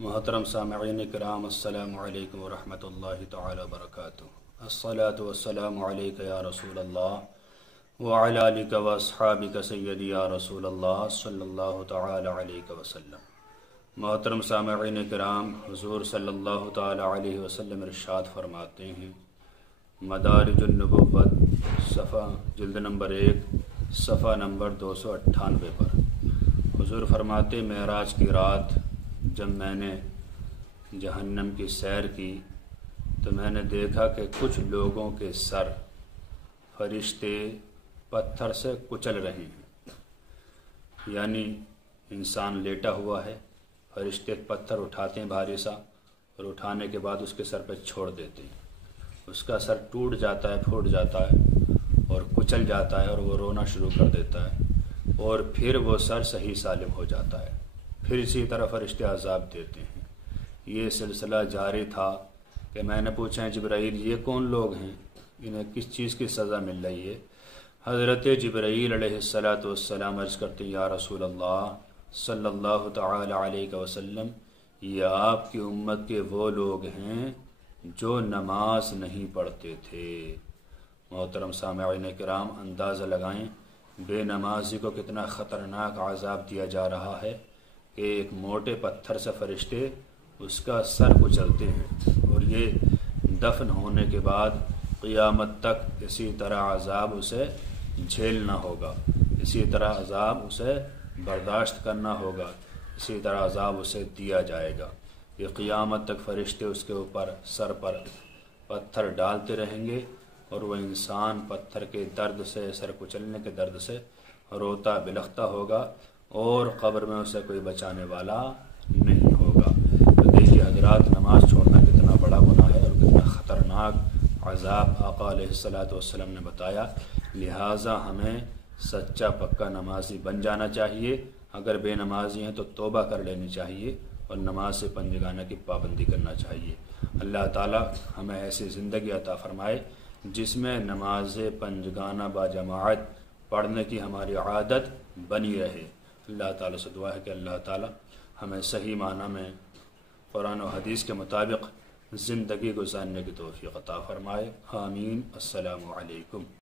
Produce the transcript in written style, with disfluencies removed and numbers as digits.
محترم سامعین کرام، السلام علیکم ورحمۃ اللہ تعالی وبرکاتہ۔ الصلاۃ والسلام علیک یا رسول اللہ وعلی آلک واصحابک سیدی یا رسول اللہ صلی اللہ تعالی علیہ وسلم۔ محترم سامعین کرام، حضور صلی اللہ تعالی علیہ وسلم ارشاد فرماتے ہیں، مدارج النبوت صفحہ جلد نمبر 1 صفحہ نمبر 298 پر حضور فرماتے، معراج کی رات جب میں نے جہنم کی سیر کی تو میں نے دیکھا کہ کچھ لوگوں کے سر فرشتے پتھر سے کچل رہے ہیں، یعنی انسان لیٹا ہوا ہے، فرشتے پتھر اٹھاتے ہیں بھاری سا، اور اٹھانے کے بعد اس کے سر پہ چھوڑ دیتے ہیں، اس کا سر ٹوٹ جاتا ہے، پھوٹ جاتا ہے اور کچل جاتا ہے، اور وہ رونا شروع کر دیتا ہے، اور پھر وہ سر صحیح سالم ہو جاتا ہے۔ پھر اسی طرح فرشتے عذاب دیتے ہیں۔ یہ سلسلہ جاری تھا کہ میں نے پوچھا، جبرائیل یہ کون لوگ ہیں، انہیں کس چیز کی سزا مل رہی ہے؟ حضرت جبرائیل علیہ السلام عرض کرتے ہیں، یا رسول اللہ صلی اللہ تعالی علیہ وسلم، یہ آپ کی امت کے وہ لوگ ہیں جو نماز نہیں پڑھتے تھے۔ محترم سامعین کرام، اندازہ لگائیں بے نمازی کو کتنا خطرناک عذاب دیا جا رہا ہے کہ ایک موٹے پتھر سے فرشتے اس کا سر کچلتے ہیں، اور یہ دفن ہونے کے بعد قیامت تک اسی طرح عذاب اسے جھیلنا ہوگا، اسی طرح عذاب اسے برداشت کرنا ہوگا، اسی طرح عذاب اسے دیا جائے گا۔ یہ قیامت تک فرشتے اس کے اوپر سر پر پتھر ڈالتے رہیں گے، اور وہ انسان پتھر کے درد سے، سر کچلنے کے درد سے روتا بلختا ہوگا، اور قبر میں اسے کوئی بچانے والا نہیں ہوگا۔ تو دیکھیے حضرات، نماز چھوڑنا کتنا بڑا گناہ ہے اور کتنا خطرناک عذاب آقا علیہ السلام نے بتایا۔ لہٰذا ہمیں سچا پکا نمازی بن جانا چاہیے، اگر بے نمازی ہیں تو توبہ کر لینی چاہیے، اور نماز سے پنجگانہ کی پابندی کرنا چاہیے۔ اللہ تعالی ہمیں ایسی زندگی عطا فرمائے جس میں نماز پنجگانہ با جماعت پڑھنے کی ہماری عادت بنی رہے۔ اللہ تعالیٰ سے دعا ہے کہ اللہ تعالیٰ ہمیں صحیح معنی میں قرآن و حدیث کے مطابق زندگی گزارنے کی توفیق عطا فرمائے۔ آمین۔ السلام علیکم۔